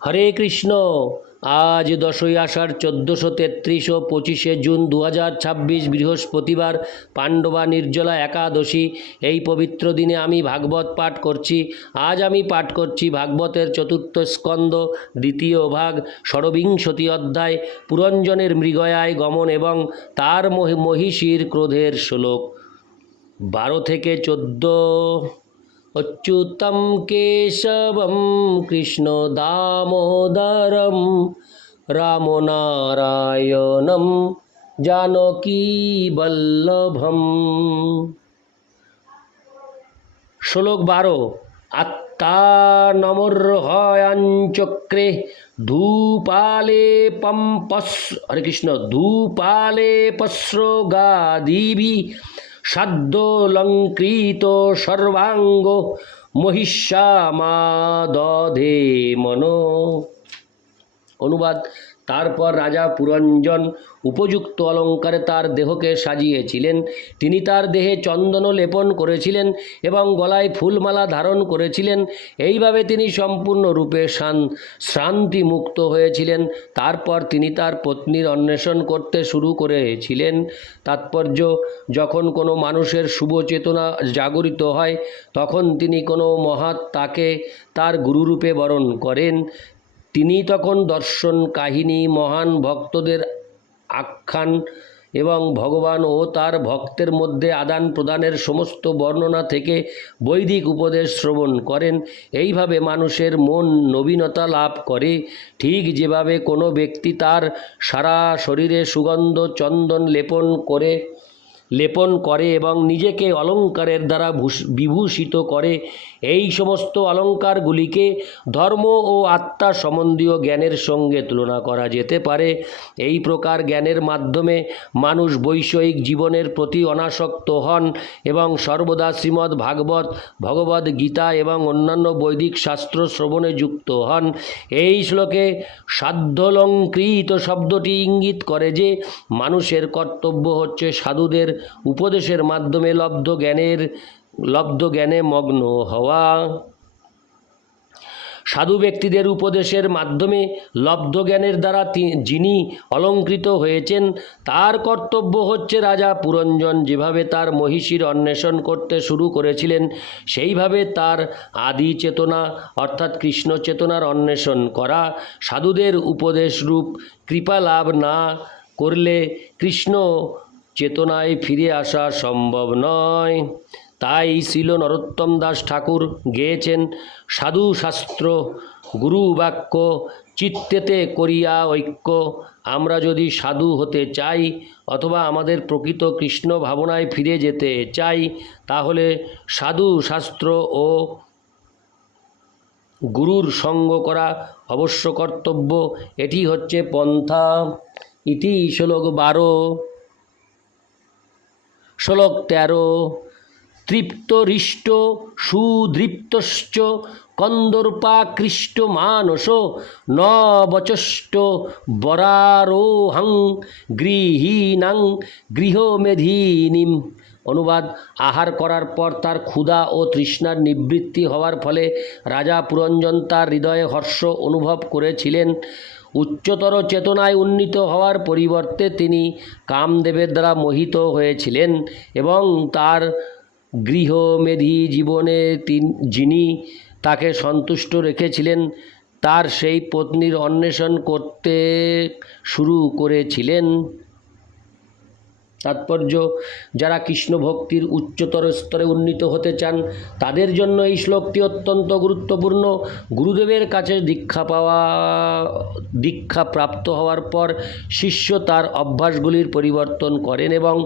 হরে কৃষ্ণ। আজ 10ই আষাঢ় 1433 ও 25শে জুন 2026 বৃহস্পতিবার, পাণ্ডবা নির্জলা একাদশী। এই পবিত্র দিনে আমি ভাগবত পাঠ করছি। আজ আমি পাঠ করছি ভাগবতের চতুর্থ স্কন্দ, দ্বিতীয় ভাগ, ষড়বিংশতি অধ্যায়, পুরঞ্জনের মৃগয়ায় গমন এবং তার মহিষীর ক্রোধের শ্লোক 12 থেকে 14। অচ্যুতম কেশবম কৃষ্ণ দামোদরম রাম নারায়ণম জানকী বল্লভম। শ্লোক 12। আত্মা নমর্হয়াঞ্চক্রে ধূপালে পম্পস হরে কৃষ্ণ ধূপালে পস্রগাদিভি সাদ্যোলঙ্কৃত সর্বাঙ্গ মহিষামাদধে মনো। অনুবাদ। তারপর রাজা পুরঞ্জন উপযুক্ত অলঙ্কারে তার দেহকে সাজিয়েছিলেন। তিনি তার দেহে চন্দন লেপন করেছিলেন এবং গলায় ফুলমালা ধারণ করেছিলেন। এইভাবে তিনি সম্পূর্ণরূপে শ্রান্তি মুক্ত হয়েছিলেন। তারপর তিনি তার পত্নীর অন্বেষণ করতে শুরু করেছিলেন। তাৎপর্য: যখন কোনো মানুষের শুভ চেতনা জাগরিত হয়, তখন তিনি কোনো মহাত্মাকে তার গুরুরূপে বরণ করেন। তিনি তখন দর্শন, কাহিনী, মহান ভক্তদের আখ্যান এবং ভগবান ও তার ভক্তের মধ্যে আদান প্রদানের সমস্ত বর্ণনা থেকে বৈদিক উপদেশ শ্রবণ করেন। এইভাবে মানুষের মন নবীনতা লাভ করে। ঠিক যেভাবে কোনো ব্যক্তি তার সারা শরীরে সুগন্ধ চন্দন লেপন করে এবং নিজেকে অলঙ্কারের দ্বারা বিভূষিত করে, এই সমস্ত অলঙ্কারগুলিকে ধর্ম ও আত্মা সম্বন্ধীয় জ্ঞানের সঙ্গে তুলনা করা যেতে পারে। এই প্রকার জ্ঞানের মাধ্যমে মানুষ বৈষয়িক জীবনের প্রতি অনাসক্ত হন এবং সর্বদা শ্রীমদ্ ভাগবত, ভগবদ্ গীতা এবং অন্যান্য বৈদিক শাস্ত্র শ্রবণে যুক্ত হন। এই শ্লোকে সাধ্যলঙ্কৃত শব্দটি ইঙ্গিত করে যে মানুষের কর্তব্য হচ্ছে সাধুদের উপদেশের মাধ্যমে লব্ধ জ্ঞানে মগ্ন হওয়া। সাধু ব্যক্তিদের উপদেশের মাধ্যমে লব্ধ জ্ঞানের দ্বারা যিনি অলঙ্কৃত হয়েছেন, তার কর্তব্য হচ্ছে রাজা পুরঞ্জন যেভাবে তার মহিষীর অন্বেষণ করতে শুরু করেছিলেন, সেইভাবে তার আদি চেতনা অর্থাৎ কৃষ্ণ চেতনার অন্বেষণ করা। সাধুদের উপদেশরূপ কৃপা লাভ না করলে কৃষ্ণ চেতনায় ফিরে আসা সম্ভব নয়। তাই শ্রীল নরোত্তম দাস ঠাকুর গেয়েছেন: সাধু শাস্ত্র গুরু বাক্য চিত্তেতে করিয়া ঐক্য। আমরা যদি সাধু হতে চাই অথবা আমাদের প্রকৃত কৃষ্ণ ভাবনায় ফিরে যেতে চাই, তাহলে সাধু শাস্ত্র ও গুরুর সঙ্গ করা অবশ্য কর্তব্য। এটি হচ্ছে পন্থা। ইতি শ্লোক 12। শ্লোক 13। তৃপ্তহৃষ্ট সুদৃপ্তশ্চ কন্দর্পাকৃষ্ট মানস ন বচষ্ট বরারোহং গৃহীণাং গৃহমেধিনীম। অনুবাদ। আহার করার পর তার ক্ষুধা ও তৃষ্ণার নিবৃত্তি হওয়ার ফলে রাজা পুরঞ্জন তার হৃদয়ে হর্ষ অনুভব করেছিলেন। উচ্চতর চেতনায় উন্নীত হওয়ার পরিবর্তে তিনি কামদেবের দ্বারা মোহিত হয়েছিলেন এবং তার গৃহমেধি জীবনে যিনি তাকে সন্তুষ্ট রেখেছিলেন, তার সেই পত্নীর অন্বেষণ করতে শুরু করেছিলেন। তাৎপর্য: যারা কৃষ্ণ ভক্তির উচ্চতর স্তরে উন্নীত হতে চান, তাদের জন্য এই শ্লোকটি অত্যন্ত গুরুত্বপূর্ণ। গুরুদেবের কাছে দীক্ষা প্রাপ্ত হওয়ার পর শিষ্য তার অভ্যাসগুলির পরিবর্তন করেন এবং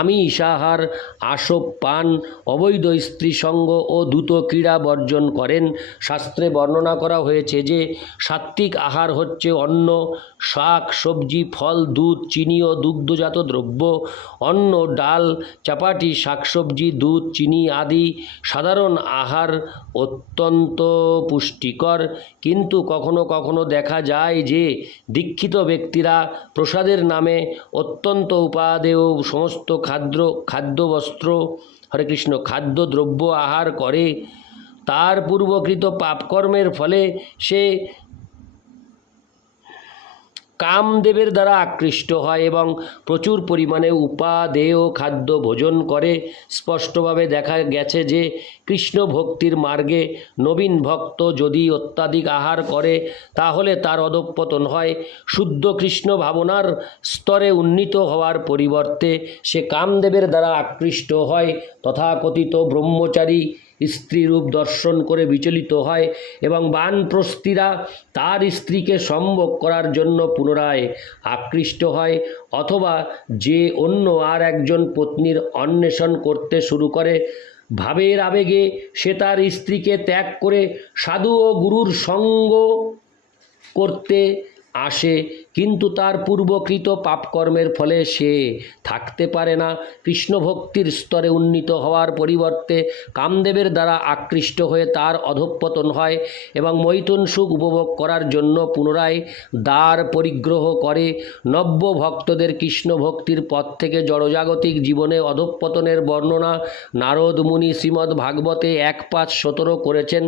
আমিষাহার, আসব পান, অবৈধ স্ত্রী সঙ্গ ও দ্রুত ক্রীড়া বর্জন করেন। শাস্ত্রে বর্ণনা করা হয়েছে যে সাত্ত্বিক আহার হচ্ছে অন্ন, শাক, সবজি, ফল, দুধ, চিনি ও দুগ্ধজাত দ্রব্য। অন্ন, ডাল, চাপাটি, শাকসবজি, দুধ, চিনি আদি সাধারণ আহার অত্যন্ত পুষ্টিকর, কিন্তু কখনো কখনো দেখা যায় যে দীক্ষিত ব্যক্তিরা প্রসাদের নামে অত্যন্ত উপাদেয় সমস্ত খাদ্যবস্ত্র হরে কৃষ্ণ খাদ্যদ্রব্য আহার করে। তার পূর্বকৃত পাপকর্মের ফলে সে কামদেবের দ্বারা আকৃষ্ট হয় এবং প্রচুর পরিমাণে উপাদেয় খাদ্য ভোজন করে। স্পষ্টভাবে দেখা গেছে যে কৃষ্ণ ভক্তির মার্গে নবীন ভক্ত যদি অত্যাধিক আহার করে তাহলে তার অধঃপতন হয়। শুদ্ধ কৃষ্ণ ভাবনার স্তরে উন্নীত হওয়ার পরিবর্তে সে কামদেবের দ্বারা আকৃষ্ট হয়, তথাকথিত ব্রহ্মচারী স্ত্রীরূপ দর্শন করে বিচলিত হয় এবং বানপ্রস্থীরা তার স্ত্রীকে সম্ভোগ করার জন্য পুনরায় আকৃষ্ট হয়, অথবা যে অন্য আর একজন পত্নীর অন্বেষণ করতে শুরু করে। ভাবের আবেগে সে তার স্ত্রীকে ত্যাগ করে সাধু ও গুরুর সঙ্গ করতে আসে, কিন্তু তার পূর্বকৃত পাপকর্মের ফলে সে থাকতে পারে না। কৃষ্ণ ভক্তির স্তরে উন্নীত হওয়ার পরিবর্তে কামদেবের দ্বারা আকৃষ্ট হয়ে তার অধঃপতন হয় এবং মৈথুন সুখ উপভোগ করার জন্য পুনরায় দ্বার পরিগ্রহ করে। নব্য ভক্তদের কৃষ্ণ ভক্তির পথ থেকে জড়জাগতিক জীবনে অধঃপতনের বর্ণনা নারদ মুনি শ্রীমদ্ ভাগবতে 1.5-17 করেছেন।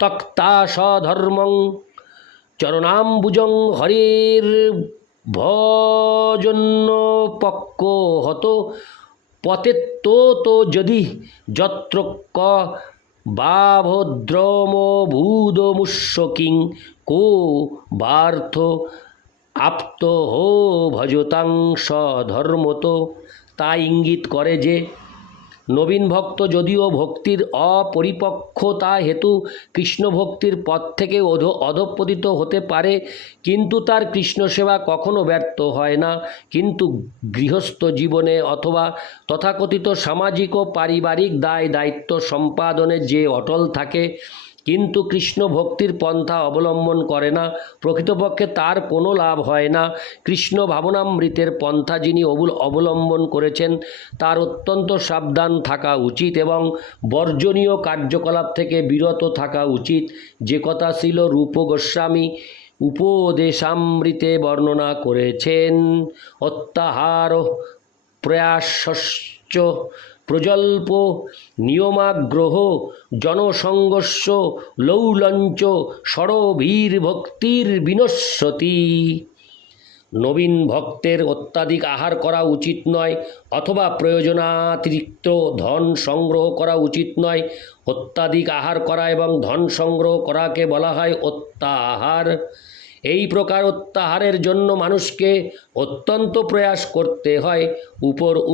তক্তা সধর্মং চরণাম্বুজং হরের ভজন্য পক্ক হত পতেত্তো তো যদি যত্র ক বাভদ্রমভূদমুষ্যকিং কো বার্থ আপ্ত হো ভজতাং সধর্মত। তা ইঙ্গিত করে যে নবীন ভক্ত যদিও ভক্তির অপরিপক্বতা হেতু কৃষ্ণ ভক্তির পথ থেকে অধঃপতিত হতে পারে, কিন্তু তার কৃষ্ণ সেবা কখনো ব্যর্থ হয় না। কিন্তু গৃহস্থ জীবনে অথবা তথাকথিত সামাজিক ও পারিবারিক দায় দায়িত্ব সম্পাদনে যে অটল থাকে কিন্তু কৃষ্ণ ভক্তির পন্থা অবলম্বন করে না, প্রকৃতপক্ষে তার কোনো লাভ হয় না। কৃষ্ণ ভাবনামৃতের পন্থা যিনি অবলম্বন করেছেন তার অত্যন্ত সাবধান থাকা উচিত এবং বর্জনীয় কার্যকলাপ থেকে বিরত থাকা উচিত, যে কথা ছিল রূপ গোস্বামী উপদেশামৃতে বর্ণনা করেছেন। অত্যাহার প্রয়াসশ্চ প্রজল্প নিয়মাগ্রহ জনসংঘর্ষ লৌলঞ্চ ষড়ভীর্ভক্তির বিনশ্যতি। নবীন ভক্তের অত্যাধিক আহার করা উচিত নয় অথবা প্রয়োজনাতিরিক্ত ধন সংগ্রহ করা উচিত নয়। অত্যাধিক আহার করা এবং ধন সংগ্রহ করাকে বলা হয় অত্যাহার। এই প্রকার অত্যাহারের জন্য মানুষকে অত্যন্ত প্রয়াস করতে হয়।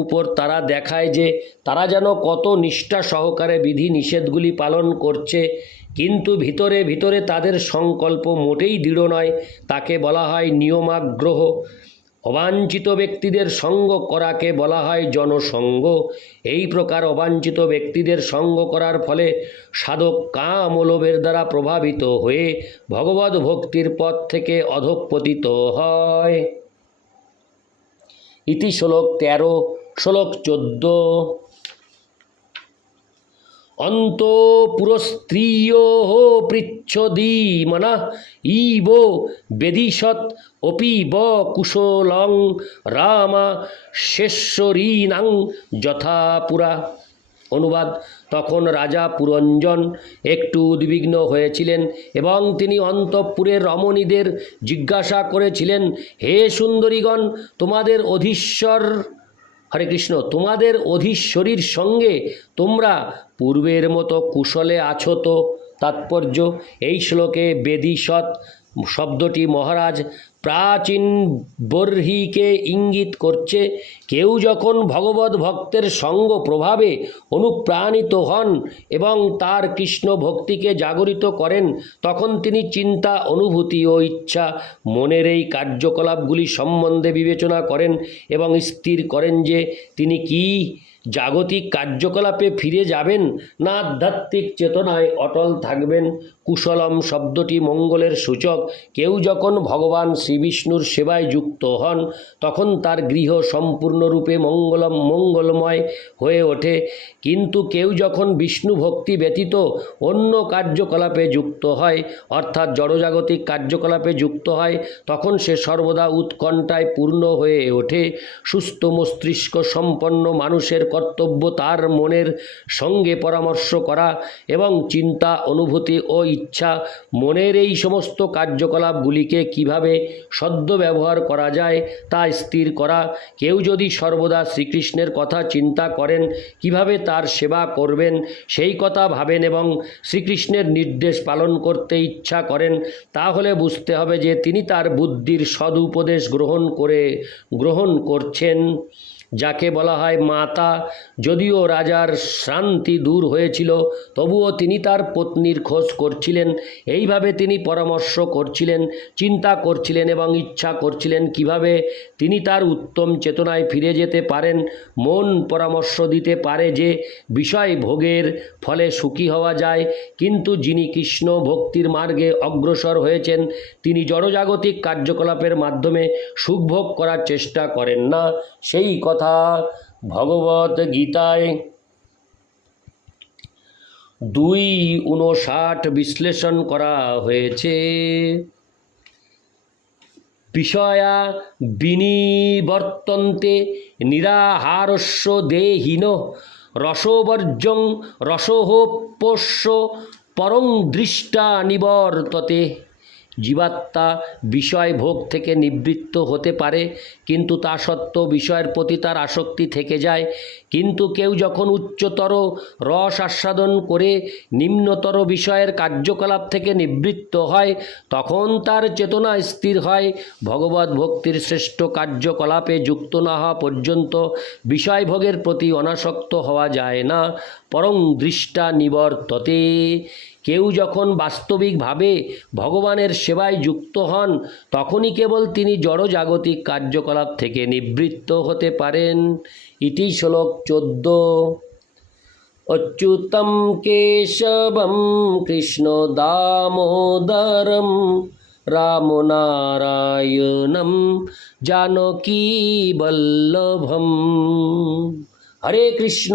উপর তারা দেখায় যে তারা যেন কত নিষ্ঠা সহকারে বিধি নিষেধগুলি পালন করছে, কিন্তু ভিতরে ভিতরে তাদের সংকল্প মোটেই দৃঢ় নয়। তাকে বলা হয় নিয়মাগ্রহ। অবাঞ্ছিত ব্যক্তিদের সঙ্গ করাকে বলা হয় জনসঙ্গ। এই প্রকার অবাঞ্ছিত ব্যক্তিদের সঙ্গ করার ফলে সাধক কাম ও লোভের দ্বারা প্রভাবিত হয়ে ভগবদ ভক্তির পথ থেকে অধঃপতিত হয়। ইতি শ্লোক 13। শ্লোক 14। অন্ত পুরস্ত্রিয়োঃ পৃচ্ছদীমনঃ ইব বেদিশৎ অপিব কুশলং রামা শেষ্যরীণাং যথা পুরা। অনুবাদ: তখন রাজা পুরঞ্জন একটু উদ্বিগ্ন হয়েছিলেন এবং তিনি অন্তঃপুরের রমণীদের জিজ্ঞাসা করেছিলেন, হে সুন্দরীগণ, তোমাদের অধীশ্বর হরে কৃষ্ণ তোমাদের অধীশ্বরীর সঙ্গে তোমরা পূর্বের মতো কুশলে আছো তো? তাৎপর্য: এই শ্লোকে বেদিশৎ শব্দটি মহারাজ প্রাচীন বর্হিকে ইঙ্গিত করছে। কেউ যখন ভগবত ভক্তের সঙ্গ প্রভাবে অনুপ্রাণিত হন এবং তার কৃষ্ণ ভক্তিকে জাগরিত করেন, তখন তিনি চিন্তা, অনুভূতি ও ইচ্ছা মনের এই কার্যকলাপগুলি সম্বন্ধে বিবেচনা করেন এবং স্থির করেন যে তিনি কি জাগতিক কার্যকলাপে ফিরে যাবেন না আধ্যাত্মিক চেতনায় অটল থাকবেন। কুশলম শব্দটি মঙ্গলের সূচক। কেউ যখন ভগবান শ্রীবিষ্ণুর সেবায় যুক্ত হন তখন তার গৃহ সম্পূর্ণরূপে মঙ্গলময় হয়ে ওঠে, কিন্তু কেউ যখন বিষ্ণু ভক্তি ব্যতীত অন্য কার্যকলাপে যুক্ত হয় অর্থাৎ জড়জাগতিক কার্যকলাপে যুক্ত হয় তখন সে সর্বদা উৎকণ্ঠায় পূর্ণ হয়ে ওঠে। সুস্থ মস্তিষ্ক সম্পন্ন মানুষের কর্তব্য তার মনের সঙ্গে পরামর্শ করা এবং চিন্তা, অনুভূতি ও ইচ্ছা, মনের এই সমস্ত কার্যকলাপগুলিকে কিভাবে সদ্য ব্যবহার করা যায় তা স্থির করা। কেউ যদি সর্বদা শ্রীকৃষ্ণের কথা চিন্তা করেন, কিভাবে তার সেবা করবেন সেই কথা ভাবেন এবং শ্রীকৃষ্ণের নির্দেশ পালন করতে ইচ্ছা করেন, তাহলে বুঝতে হবে যে তিনি তার বুদ্ধির সদুপদেশ গ্রহণ করছেন, যাকে বলা হয় মাতা। যদিও রাজার শ্রান্তি দূর হয়েছিল, তবুও তিনি তার পত্নীর খোঁজ করছিলেন। এইভাবে তিনি পরামর্শ করছিলেন, চিন্তা করছিলেন এবং ইচ্ছা করছিলেন কিভাবে তিনি তার উত্তম চেতনায় ফিরে যেতে পারেন। মন পরামর্শ দিতে পারে যে বিষয় ভোগের ফলে সুখী হওয়া যায়, কিন্তু যিনি কৃষ্ণ ভক্তির মার্গে অগ্রসর হয়েছেন তিনি জড়জাগতিক কার্যকলাপের মাধ্যমে সুখভোগ করার চেষ্টা করেন না। সেই কথা ভগবত গীতায় 2:59 বিশ্লেষণ করা হয়েছে। বিষয়া বিনিবর্তন্তে নিরাহারস্য দেহিনঃ রসবর্জ্যং রসোপোষ্য পরং দৃষ্টা নিবর্ততে। জীবাত্মা বিষয় ভোগ থেকে নিবৃত্ত হতে পারে, কিন্তু তা সত্ত্বেও বিষয়ের প্রতি তার আসক্তি থেকে যায়। কিন্তু কেউ যখন উচ্চতর রস আস্বাদন করে নিম্নতর বিষয়ের কার্যকলাপ থেকে নিবৃত্ত হয়, তখন তার চেতনা স্থির হয়। ভগবত ভক্তির শ্রেষ্ঠ কার্যকলাপে যুক্ত না হওয়া পর্যন্ত বিষয়ভোগের প্রতি অনাসক্ত হওয়া যায় না। পরং দৃষ্টা নিবর্ততে। কেউ যখন বাস্তবিকভাবে ভগবানের সেবায় যুক্ত হন, তখনই কেবল তিনি জড়জাগতিক কার্যকলাপ থেকে নিবৃত্ত হতে পারেন। ইতি শ্লোক 14। অচ্যুতম কেশবম কৃষ্ণ দামোদরম রাম নারায়ণম জানকী বল্লভম। হরে কৃষ্ণ।